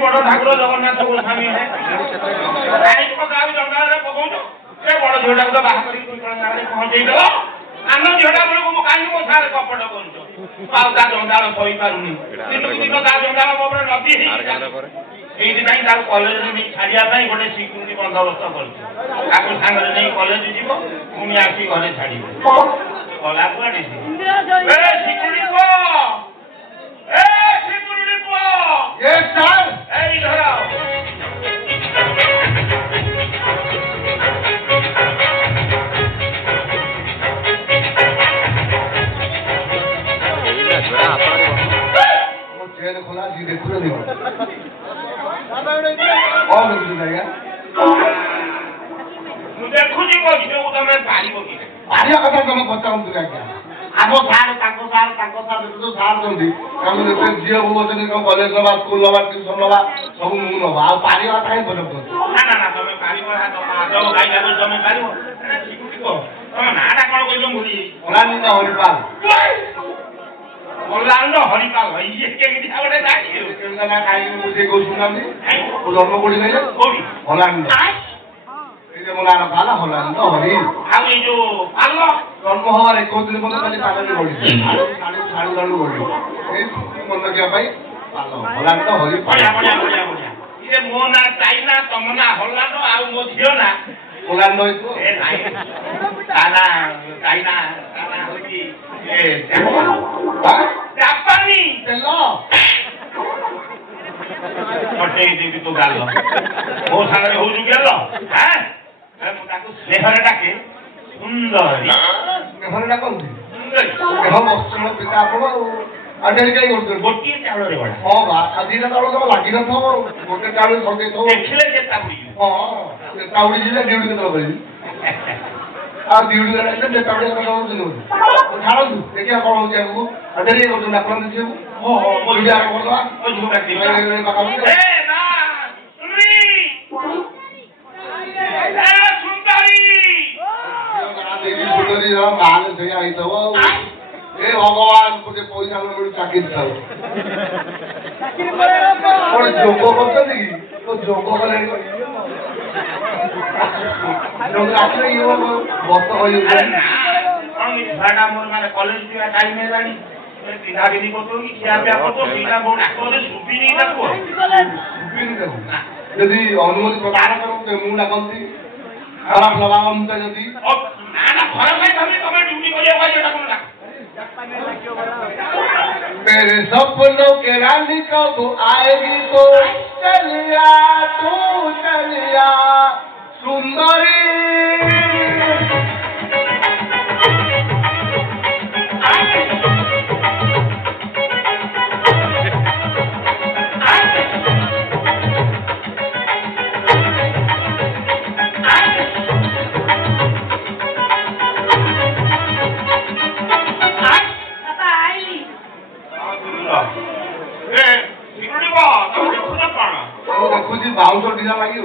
बड़ ठाकुर जगन्नाथ गोस्वामी है पकाऊ से बड़ झीटा को बाहर पहुंचे दो आन झीटा बेलू मो कहीं मो सारे कपट कर जंजाल सही पारूनी जंजाल मो नदी এইপাই তার কলেজ ছাড়িয়া গোটে সিক্ୟୁରିଟି বন্দোবস্ତ করছে তাকে সাংরে নেই কলেজ যাব পুনি আসি ঘরে ছাড়িব গলা কুয়াড়ে security Yes, sir. Hey, hello. Jail खोला जी देखो ना देखो और मुझे जाएगा मुझे खुद ही बोल जो तो मैं पानी बोल पानी का कथा तुम बच्चा हम तुझे क्या आगो सार तो सार जल्दी काम ने जियो वो जने को कॉलेज लबा स्कूल लबा ट्यूशन लबा सब मु लबा आ पानी का काहे बन ना ना ना तुम पानी बोला तो आजो गाई जाबो तुम पानी ठीक को तुम नाडा कोन कइलो मुली ओलानी ना हरिपाल ओलानो हरिपाल ये के कि आवडे दाखी केना ना काई मुझे को सुनामी ओ जन्म कोडी गइले कोडी ओलानी এই যে মোলানা ভালো হলাম তো হরি আমি যে আল্লাহ জন্ম হওয়ার 21 দিন পর্যন্ত খালি পাগলে বলি শাড়ি লাড়ু বলি এই মন কি ভাই ভালো হলাম তো হরি বড়িয়া বড়িয়া বড়িয়া বড়িয়া ইরে মো না চাইনা তমনা হলানো আর মো ঝিও না ওলান নই তো এ নাই তানা চাইনা তানা হইছি এ জাপানি তেলো পটে দেবি তো গাল ও সাগরে হউজু গেল হ্যাঁ ମୁଁ ତାକୁ ସ୍ନେହରେ ଡାକେ ସୁନ୍ଦରୀ ସ୍ନେହରେ ଡାକନ୍ତି ସୁନ୍ଦରୀ ସ୍ନେହ ବସ୍ତ୍ର ପିତା ଆପଣ ଆଡେରି କାଇ କରୁଛନ୍ତି ଗୋଟିଏ ଚାଉଳରେ ବଡା ହଁ ବା ଆଜିଟା ଚାଉଳ ତମ ଲାଗି ନଥିବ ଗୋଟେ ଚାଉଳ ସଜେଇଥିବ ଦେଖିଲେ ଯେତା ବୁଡିଯିବ ହଁ ଚାଉଳି ଯିଲେ ଡ୍ୟୁଟି କେତେବେଳେ କରିବି ଆଉ ଡ୍ୟୁଟି ଗଲେ ଯେ ଚାଉଳି କରୁଛନ୍ତି ଛାଡ଼ନ୍ତୁ ଦେଖିବା କଣ ହଉଛି ଆଗକୁ ଆଡେରି କରୁଛନ୍ତି ଡାକନ୍ତି ଝିଅକୁ ହଁ ହଁ ମୋ ଝିଅ ଆଗ କରିଦବା ମୋ ଝିଅ ଡାକିବି मान से आई तो ए भगवान मुझे पैसा मिलू चाकरी थाउ और जोग करते कि तो जोग कले जोग आखिर ये बहुत हो जाए हम भाड़ा मोर माने कॉलेज के टाइम में रानी बिना बिनी को तो कि क्या पे आपको बिना बोल को सुबी नहीं रखो सुबी नहीं रखो यदि अनुमति प्रदान करो तो मुंह लगती खराब लगाम तो यदि ना घर में तुम्हें ड्यूटी करिया होगा जेटा कोन ना मेरे सपनों के रानी कब आएगी तो चलिया तू चलिया सुंदरी देखुची बाउंस डिजा लागि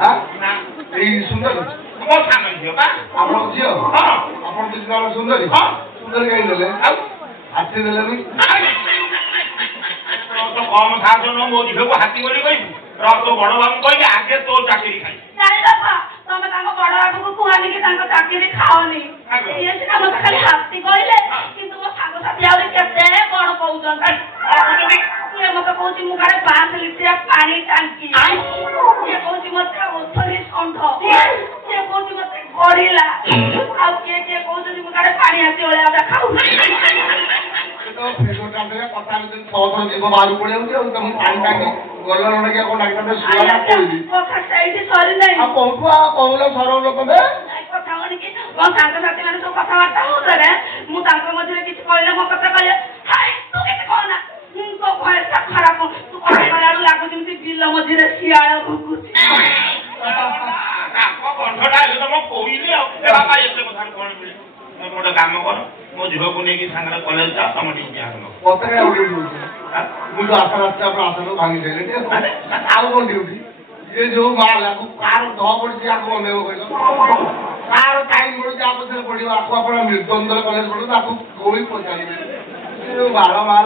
हां ना ए सुंदर मो सामने झियो बा आपण झियो हां आपण दिसला सुंदरी हां सुंदरी काई देले हाथी देले नी तो कम साजो न मो झियो को हाथी बोली कहि रतो बड़ बाबू कहि आगे तो चाकरी खाई नाही बाबा तमे तांको बड़ बाबू को कुहानी कि तांको चाकरी खाओनी ये सिना मते खाली हाथी कहिले किंतु मो सागो साथी आउरे केते कोन कहउछन ये मते कहउची मुखारे 5 लिटर पानी टांकी ये कहउची मते ओथरी संठ ये कहउची मते गड़िला आ के कहउची मुखारे पानी आसी ओले आ खाऊ तो फेसो टांगे पता में थोथर जीव बाहर पड़े होती और तुम पानी टांगी गल्ला रोने के कोन डाक्टर सुवाला कोई कथा सही सरी नहीं आ कोठुआ कहलो सरल लोक बे कथा होनी कि मो सांग साथी माने सब कथा वार्ता होत रे मु तांकर मध्य किछ कहले मो कथा कहले हाय तू के कहना तो भयस खराब तू कहला लागु जेमति बिल मध्य सियाळ भुकुची को कंठटा हे तो मो कोइली ए बाबा एते कथा कोन मिले मोटे काम कर मो झियो को नेकी सांगरा कॉलेज जा समटी बिया करो पतरे उडी मु तो आशा रास्ता पर आशा भांगी देले आउ कोन ड्यूटी ये जो मार लागू कार ध पड़ी आको बनेबो कइलो कार टाइम पड़ी आप से पड़ियो आको अपन मृदंगल कॉलेज पड़ो ताको कोई पचारी ये बारा मार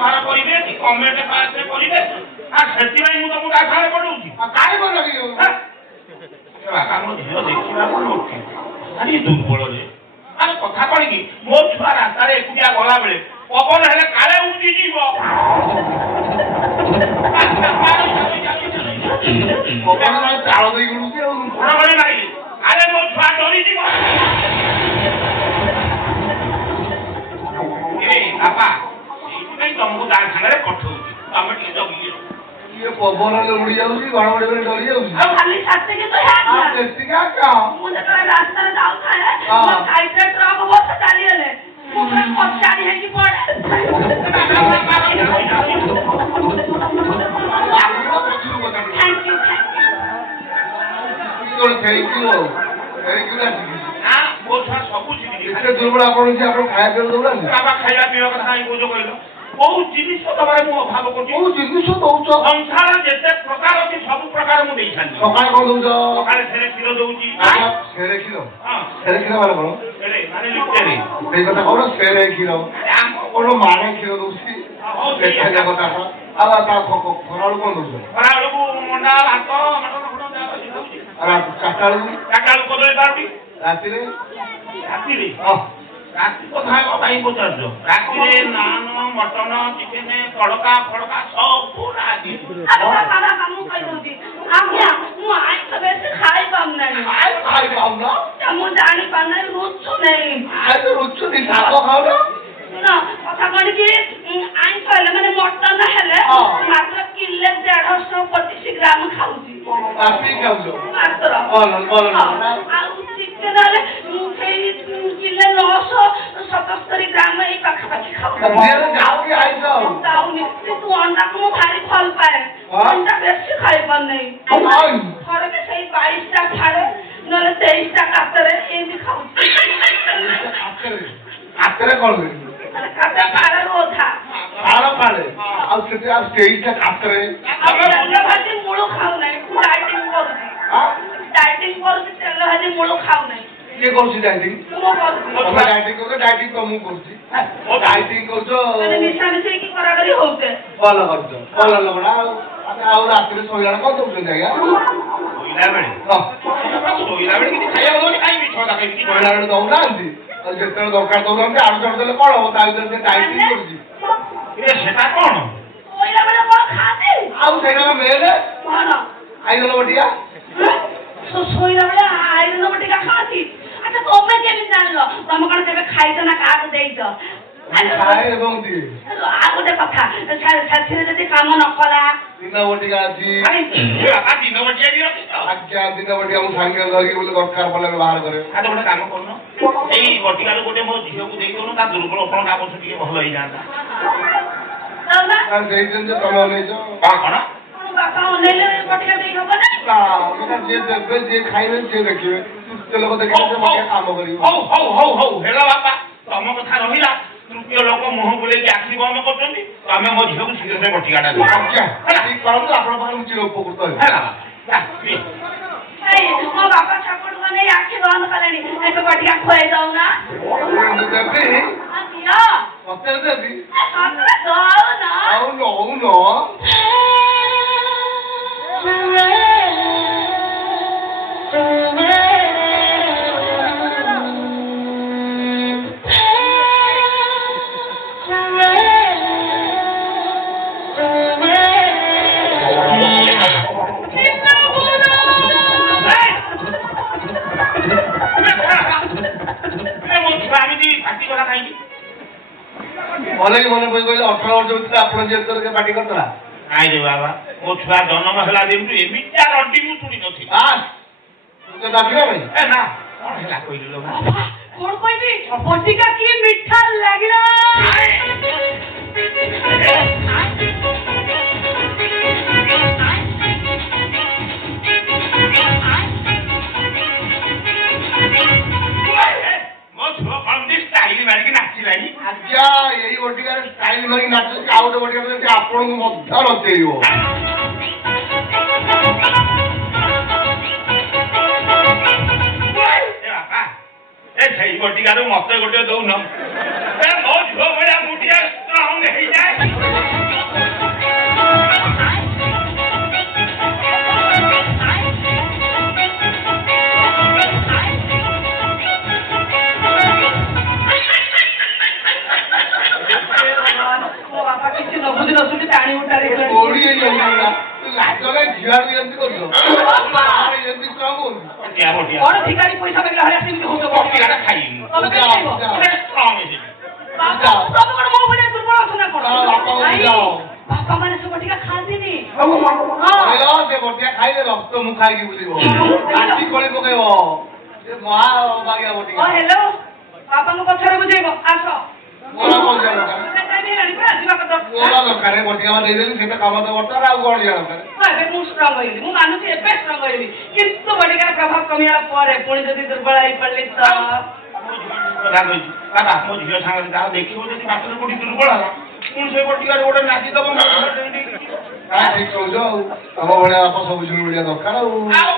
ବ୍ୟବହାର କରିବେ କି କମେଣ୍ଟ ପାସରେ କରିବେ ସେଥିପାଇଁ ମୁଁ ତମକୁ ଆଧାର ପଢଉଛି କାହିଁ ଭଲ ଲାଗିବ ଆମ ଝିଅ ଦେଖିବାକୁ ନୋଠି ଭାରି ଦୁର୍ବଳରେ ଆରେ କଥା କଣ କି ମୋ ଛୁଆ ରାସ୍ତାରେ ଏକୁଟିଆ ଗଲାବେଳେ ପବନ ହେଲେ କାଳେ ଉଠିଯିବ ଚାଳ ଦେଇ ଗଡୁଛି ଆଉ ନାହିଁ ଆରେ ମୋ ଛୁଆ ଡରିଯିବ ବାପା ସେଇଥିପାଇଁ ତମକୁ ତା ସାଙ୍ଗରେ ପଠଉଛି ତମେ ଟିକେ ଜଗିକି ଇଏ ପବନରେ ଉଡି ଯାଉଛି ଘଡଘଡି କରି ଡରି ଯାଉଛି ଆଉ ଖାଲି ଛାତିକି ତ ମୁଁ ଯେତେବେଳେ ରାସ୍ତାରେ ଯାଉଥାଏ ମୋ ସାଇଡରେ ଟ୍ରକ୍ ବସ ଚାଲିଗଲେ ମୁଁ ପୁରା ପଚାରି ହେଇକି ପଡେ ସବୁ ଏତେ ଦୁର୍ବଳ ଆପଣ ଆପଣ ଖାଇବା ପିଇବା ଦଉନାହାନ୍ତି ବାବା ଖାଇବା ପିଇବା କଥା କାହିଁ କହୁଛ କହିଲ କୋଉ ଜିନିଷ ଦବାରେ ମୁଁ ଅଭାବ କରୁଛି କୋଉ ଜିନିଷ ଦଉଛ ସଂସାର ଯେତେ ପ୍ରକାର ଅଛି ସବୁ ପ୍ରକାର ମୁଁ ଦେଇଥାନ୍ତି ସକାଳେ କଣ ଦଉଛ ସକାଳେ ସେରେ କ୍ଷୀର ଦଉଛି ସେରେ କ୍ଷୀର ହଁ ସେରେ କ୍ଷୀର ମାନେ କଣ ମାନେ ଲିଟେରେ ସେଇ କଥା କଣ ସେରେ କ୍ଷୀର କଣ ମାଣେ କ୍ଷୀର ଦଉଛି କଥା ଆଉ ତା ଖରାବେଳୁ କଣ ଦଉଛ ଖରାବେଳକୁ ମଣ୍ଡା ଭାତ ଚାରିଟା ବେଳକୁ କଦଳୀ ପାରୁଟି ରାତିରେ ରାତି କଥା ପାଇଁ ପଚାରୁଛ ରାତିରେ ନାନ ମଟନ ଚିକେନ ତଡକା ଫଡକା ସବୁ ରାତି ମୁଁ କହିଦଉଛି ଆଜ୍ଞା ମୁଁ ଆଇଁଷ ବେଶୀ ଖାଇ ପାରୁନାହିଁ ମୁଁ ଜାଣିପାରୁନାହିଁ ରୁଚୁ ନାହିଁ ରୁଚୁନି ଶାଗ ଖାଉନ କଥା କଣ କି ଆଇଁଷ ହେଲେ ମାନେ ମଟନ ହେଲେ ମାତ୍ର କିଲେ 150-25 ଗ୍ରାମ ଖାଉଛି ମାତ୍ର ଆଉ ଚିକେନ ହେଲେ ସେଇ କିଲେ 977 ଗ୍ରାମ ଏଇ ପାଖାପାଖି ଖାଉଛି କିନ୍ତୁ ଅଣ୍ଡାକୁ ମୁଁ ଭାରି ଭଲ ପାଏ ଅଣ୍ଡା ବେଶୀ ଖାଇପାରୁନାହିଁ ଥରକେ ସେଇ 22ଟା ଛାଡେ ନହେଲେ 23ଟା କାତରେ ଏମିତି ଖାଉଛି ହାତରେ କଣ ଆଉ ସେଠି ଆଉ 23ଟା କାତରେ ଭାଜି ମୂଳ ଖାଉନାହିଁ ଡାଇଟିଂ କରୁଛି ତେଲ ଭାଜି ମୂଳ ଖାଉନାହିଁ କିଏ କରୁଛି ଡାଇଟିଂ ତମେ ଡାଇଟିଂ କରୁଛ ଡାଇଟିଂ ତମକୁ କରୁଛି ଡାଇଟିଂ କରୁଛ ମିଶାମିଶି ହେଇକି କରାକରି ହଉଛେ ଭଲ କରୁଛ ଭଲ ଲୋକଟା ଆଉ ରାତିରେ ଶୋଇଲା କଣ ଦଉଛନ୍ତି ଆଜ୍ଞା ଶୋଇଲା ବେଳେ କିଛି ଖାଇବାକୁ ଦଉନି କାହିଁକି ଶୋଇଲା ବେଳେ ଦଉନାହାନ୍ତି ଯେତେବେଳେ ଦରକାର ଦଉନାହାନ୍ତି ଆଳୁ ଚଟ ଦେଲେ କଣ ହବ ତା ଭିତରେ ସେ ଡାଇଟିଂ କରୁଛି ସେଟା କଣ ଶୋଇଲା ବେଳେ କଣ ଖାଆନ୍ତି ଆଉ ସେଇଟା ମେଲେ କଣ ଆଇଗଲ ବଟିକା ଶୋଇଲା ବେଳେ ଆଇରନ ବଟିକା ଖାଆନ୍ତି ଆଚ୍ଛା ତମେ କେମିତି ଜାଣିଲ ତମେ କଣ କେବେ ଖାଇଛ ନା କାହାକୁ ଦେଇଛ ଖାଏ ଏବଂ ଦିଏ ଆଉ ଗୋଟେ କଥା ସେଥିରେ ଯଦି କାମ ନ କଲା ଦିନ ବଟିକା ଅଛି ଦିନ ବଟିକା ବି ରଖିଛ ଆଜ୍ଞା ଦିନ ବଟିକା ମୁଁ ସାଙ୍ଗେ ଧରିକି ବୋଲି ଦରକାର ପଡିଲେ ବ୍ୟବହାର କରେ ଗୋଟେ କାମ କରୁନ ଏଇ ବଟିକାରୁ ଗୋଟେ ମୋ ଝିଅକୁ ଦେଇଦଉନ ତା ଦୁର୍ବଳ କଣ ତା ବର୍ଷ ଟିକେ ଭଲ ହେଇଯାନ୍ତା ଦେଇଛନ୍ତି ତମେ ଅନେଇଛ କଣ ବାପା ଅନେଇଲେ ବଟିକା ଦେଇ ହବ ନା ଯିଏ ଦେବେ ଯିଏ ଖାଇବେ ସିଏ ଦେଖିବେ ଲୋକ ଦେଖିବେ ସେ ବଟିକା କାମ କରିବ ହଉ ହେଲା ବାପା ତମ କଥା ରହିଲା ତୃତୀୟ ଲୋକ ମୁହଁ ବୁଲେଇକି ଆଖି ବନ୍ଦ କରୁଛନ୍ତି ତମେ ମୋ ଝିଅକୁ ଶୀଘ୍ର ସେ ବଟିକାଟା ଦିଅ କରନ୍ତୁ ଆପଣ ପାଖରେ ଚିର ଉପକୃତ ମୋ ବାପା ଛପଟୁଆ ନେଇ ଆଖି ବନ୍ଦ କଲେଣି ଏବେ ବଟିକା ଖୁଆଇ ଦଉନା ସତରେ ଦେବି ନଉନ ମନେ ପଡି କହିଲେ 18 ବର୍ଷ ଭିତରେ ଆପଣ ଯେତେବେଳେ ପାର୍ଟି କରିଥିଲା ନାଇଁ ରେ ବାବା ମୋ ଛୁଆ ଜନ୍ମ ହେଲା ଦିନଠୁ ଏମିତିଆ ରଣ୍ଟି ମୁଁ ଶୁଣି ନଥିଲି ଦାବିଲା ଭାଇ ନା କଣ ହେଲା କହିଲୁ କଣ କହିବି ବଟିକା କି ମିଠା ଲାଗିଲା ଆଜ୍ଞା ଏଇ ବଟିକାରେ ଷ୍ଟାଇଲ ମାରିକି ନାଚୁଛି ଆଉ ଗୋଟେ ବଟିକା ଆପଣଙ୍କୁ ମଧ୍ୟ ରଚେଇବ ସେଇ ବଟିକାରୁ ମତେ ଗୋଟେ ଦଉନ ମୋ ଝିଅ ଭଳିଆ ମୁଠିଆ ଷ୍ଟ୍ରଙ୍ଗ ହେଇଯାଏ ବଟିଆ ବଡ ଭିକାରୀ ପଇସା ମାଗିଲା ଭଳିଆ ସେମିତି ହଉଛ ବଟିଆଟା ଖାଇନି ତମେ କେତେ ଖାଇବ ଗୋଟେ ଷ୍ଟ୍ରଙ୍ଗ ହେଇଯିବି ତମେ କଣ ମୋ ଭଳିଆ ଦୁର୍ବଳ ଅଛ ନା କଣ ବାପା ମାନେ ସେ ବଟିକା ଖାଆନ୍ତିନି ସେ ବଟିଆ ଖାଇଲେ ରକ୍ତ ମୁଖା ହେଇକି ବୁଲିବ ଆଖି ଖୋଳି ପକେଇବ ସେ ମହା ବାଗିଆ ବଟିକା ହେଲୋ ବାପାଙ୍କ ପଛରେ ବୁଝେଇବ ଆସ ମୋର ଦରକାର ବଟିକା ଦେଇଦେଲି ସେଟା କାମ ତ ଦରକାର ଆଉ କଣ ଦରକାର ଏବେ ମୁଁ ଷ୍ଟ୍ରଙ୍ଗ ହେଇଗଲି ମୁଁ ମାନୁଛି ଏବେ ଷ୍ଟ୍ରଙ୍ଗ ହେଇଗଲି କିନ୍ତୁ ବଟିକାର ପ୍ରଭାବ କମିଗଲା ପରେ ପୁଣି ଯଦି ଦୁର୍ବଳ ହେଇପଡିଲି ତ ବାବା ମୋ ଝିଅ ସାଙ୍ଗରେ ଯାହା ଦେଖିବ ଯଦି ବାଟରେ କୋଉଠି ଦୁର୍ବଳ ହେଲା ପୁଣି ସେ ବଟିକାରେ ଗୋଟେ ନାଚିଦବ ଠିକ କହୁଛ ଆଉ ତମ ଭଳିଆ ବାପା ସବୁ ଶୁଣି ଭଳିଆ ଦରକାର ଆଉ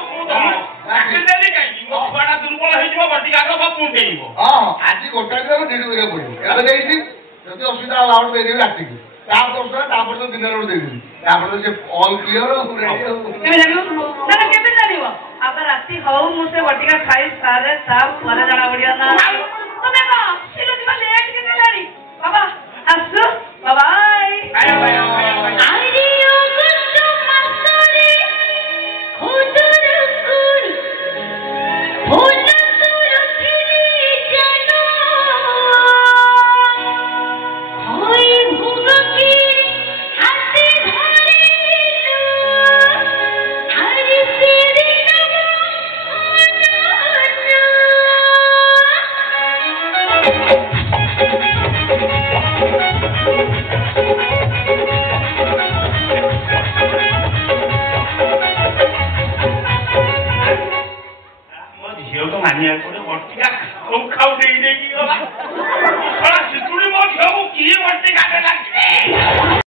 ଛୁଆଟା ଦୁର୍ବଳ ହେଇଯିବ ବଟିକା ଦବ ପୁଣ୍ଟେଇବ ହଁ ଆଜି ଗୋଟାଏ ଦିନ ଡିଉଟି କରିବାକୁ ପଡିବ ଏବେ ଦେଇଛି ଯଦି ଅସୁବିଧା ହେଲା ଆଉ ଦେଇଦେବି ରାତିକୁ ତାପରେ ତ ଦିନରେ ଗୋଟେ ଦେଇଦେବି ତାପରେ ସେ ଅଲ୍ କ୍ଲିୟର କେବେ ଜାଣିବ ଆଉ ରାତି ହଉ ମୁଁ ସେ ବଟିକା ଖାଇ ସାରେ ତା ପରେ ଜଣା ପଡିବ ନା ତମେ କଣ ଲେଟ୍ କେତେ ହେଲାଣି ବାବା ଆସୁ ବାବାଇ